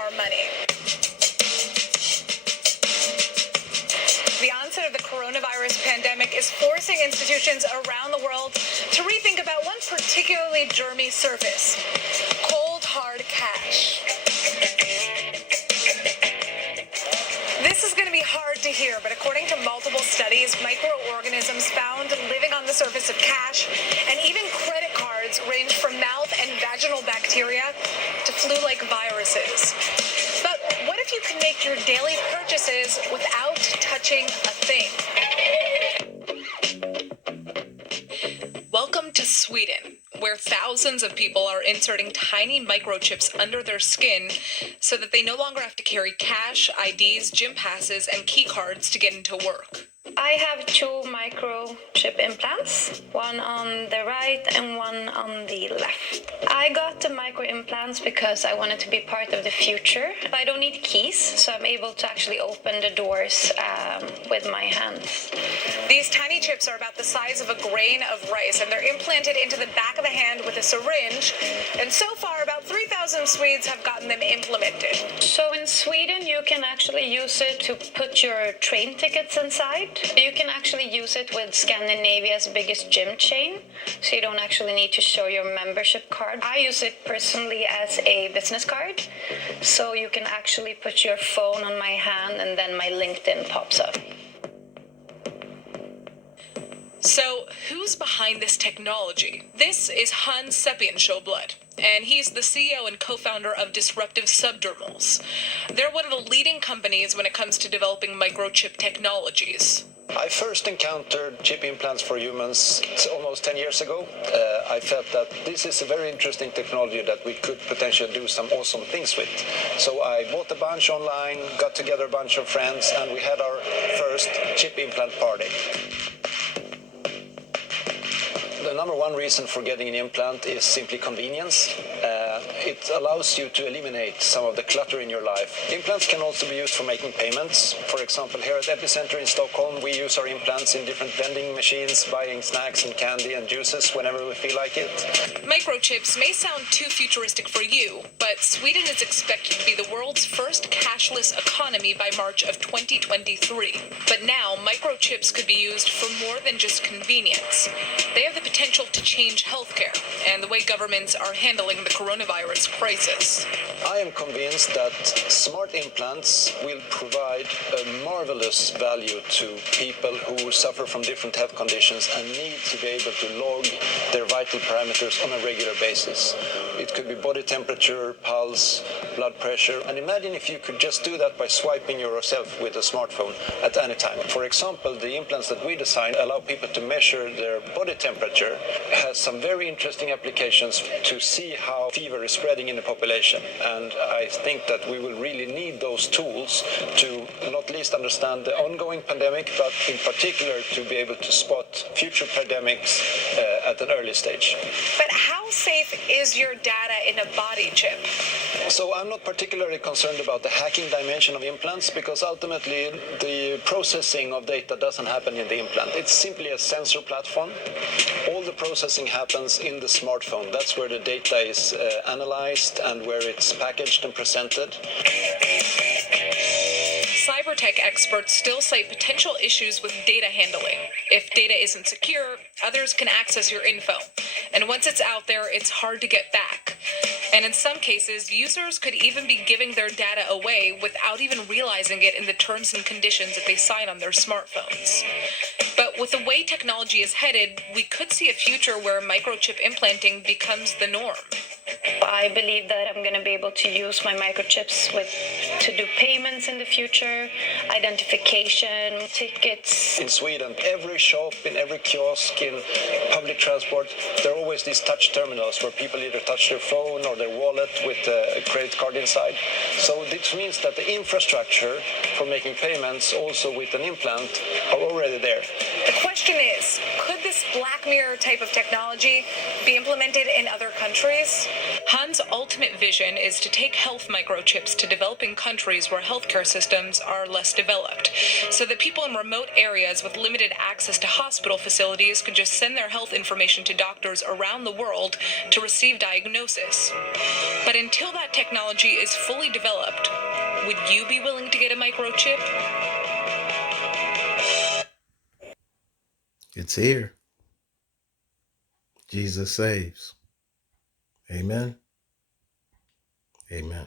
our money. The onset of the coronavirus pandemic is forcing institutions around the world to rethink about one particularly germy surface: cold, hard cash. This is going to be hard to hear, but according to multiple studies, microorganisms found living on the surface of cash and even credit cards range from mouth and vaginal bacteria to flu-like viruses. But what if you can make your daily purchases without touching a thing? Welcome to Sweden, where thousands of people are inserting tiny microchips under their skin so that they no longer have to carry cash, IDs, gym passes, and key cards to get into work. I have 2 microchip implants, one on the right and one on the left. I got the micro implants because I wanted to be part of the future. I don't need keys, so I'm able to actually open the doors with my hands. These tiny chips are about the size of a grain of rice, and they're implanted into the back of the hand with a syringe. And so far, about 3,000 Swedes have gotten them implemented. So in Sweden, you can actually use it to put your train tickets inside. You can actually use it with Scandinavia's biggest gym chain, so you don't actually need to show your membership card. I use it personally as a business card, so you can actually put your phone on my hand and then my LinkedIn pops up. So, who's behind this technology? This is Hans Seppienshowblad, and he's the CEO and co-founder of Disruptive Subdermals. They're one of the leading companies when it comes to developing microchip technologies. I first encountered chip implants for humans almost 10 years ago. I felt that this is a very interesting technology that we could potentially do some awesome things with. So I bought a bunch online, got together a bunch of friends, and we had our first chip implant party. The number one reason for getting an implant is simply convenience. It allows you to eliminate some of the clutter in your life. Implants can also be used for making payments. For example, here at Epicenter in Stockholm, we use our implants in different vending machines, buying snacks and candy and juices whenever we feel like it. Microchips may sound too futuristic for you, but Sweden is expected to be the world's first cashless economy by March of 2023. But now, microchips could be used for more than just convenience. They have the potential to change healthcare and the way governments are handling the coronavirus crisis. I am convinced that smart implants will provide a marvelous value to people who suffer from different health conditions and need to be able to log their vital parameters on a regular basis. It could be body temperature, pulse, blood pressure, and imagine if you could just do that by swiping yourself with a smartphone at any time. For example, the implants that we designed allow people to measure their body temperature. It has some very interesting applications to see how fever is spreading in the population, and I think that we will really need those tools to not least understand the ongoing pandemic, but in particular to be able to spot future pandemics at an early stage. But how safe is your data in a body chip? So I'm not particularly concerned about the hacking dimension of implants, because ultimately the processing of data doesn't happen in the implant. It's simply a sensor platform. All the processing happens in the smartphone. That's where the data is analyzed and where it's packaged and presented. Cybertech experts still cite potential issues with data handling. If data isn't secure, others can access your info. And once it's out there, it's hard to get back. And in some cases, users could even be giving their data away without even realizing it in the terms and conditions that they sign on their smartphones. But with the way technology is headed, we could see a future where microchip implanting becomes the norm. I believe that I'm going to be able to use my microchips to do payments in the future, identification, tickets. In Sweden, every shop, in every kiosk, in public transport, there are always these touch terminals where people either touch their phone or their wallet with a credit card inside. So this means that the infrastructure for making payments, also with an implant, are already there. The question is, could this Black Mirror type of technology be implemented in other countries? Hans' ultimate vision is to take health microchips to developing countries countries where healthcare systems are less developed, so that people in remote areas with limited access to hospital facilities could just send their health information to doctors around the world to receive diagnosis. But until that technology is fully developed, would you be willing to get a microchip? It's here. Jesus saves. Amen. Amen.